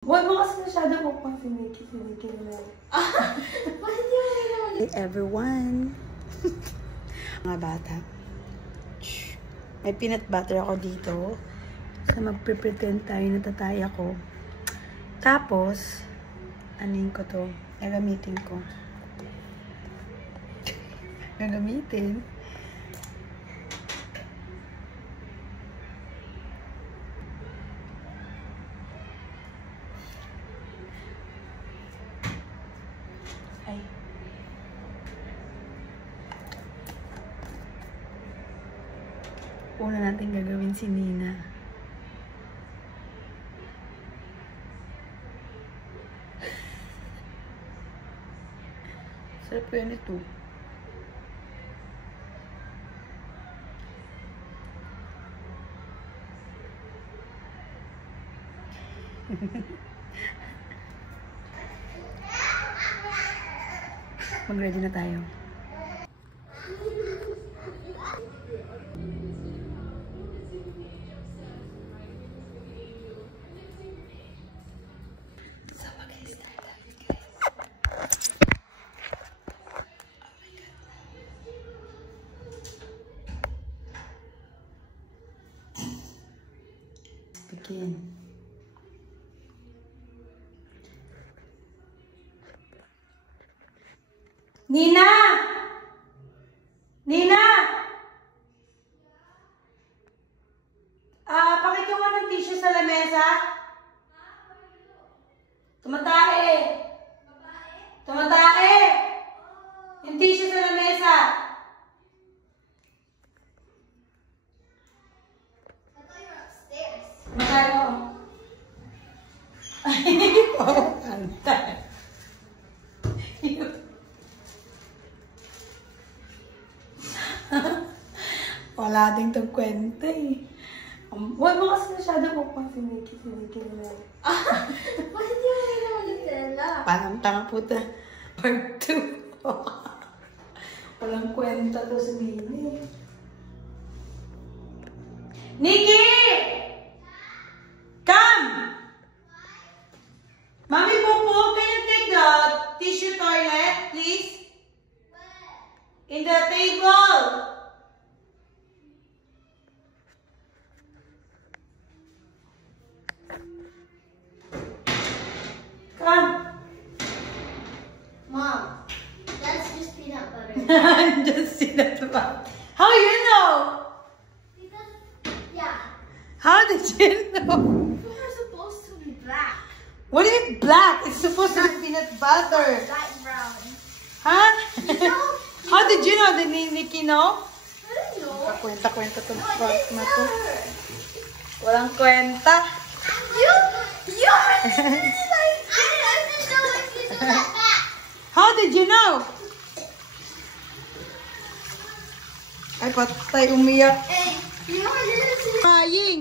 Huwag mo kasi masyado mukbang si Nikki na. Hey everyone! Mga bata. May peanut butter ako dito. So magpre-pretend tayo na tatay ako. Tapos, anin ko to? Gagamitin ko. Gagamitin. Ay. Una natin gagawin si Nina. Sarap ko yan ito. Mag-ready na tayo. So, mag-start natin, guys. Oh my God. Begin. Nina! Nina! Pakikuha ng tissue sa lamesa. Tumatae. Tumatae. Yung tissue sa lamesa. Magkano? Ay, oh, kanta. Wala din itong kwenta eh. Huwag mo kasi masyado mukbang si Nikki na. Bakit di mo rin naman Nutella? Parang tanga puta. Part 2. Walang kwenta to si Nini. Nikki! Come! Mommy Popo, can you take the tissue toilet, please? In the table. Come. Mom, that's just peanut butter. Just see that about. How you know? Because, yeah, How did you know? they're supposed to be black. What do you mean black? It's supposed to be peanut butter. Light brown. Huh? know? How did you know? Did Nikki know? I don't know. Kwenta itong What part is na to. that? Walang kwenta. You like, I don't know if you do that back. How did you know? Ay, patay, umiyak. Hey, you know what you're gonna see? Crying.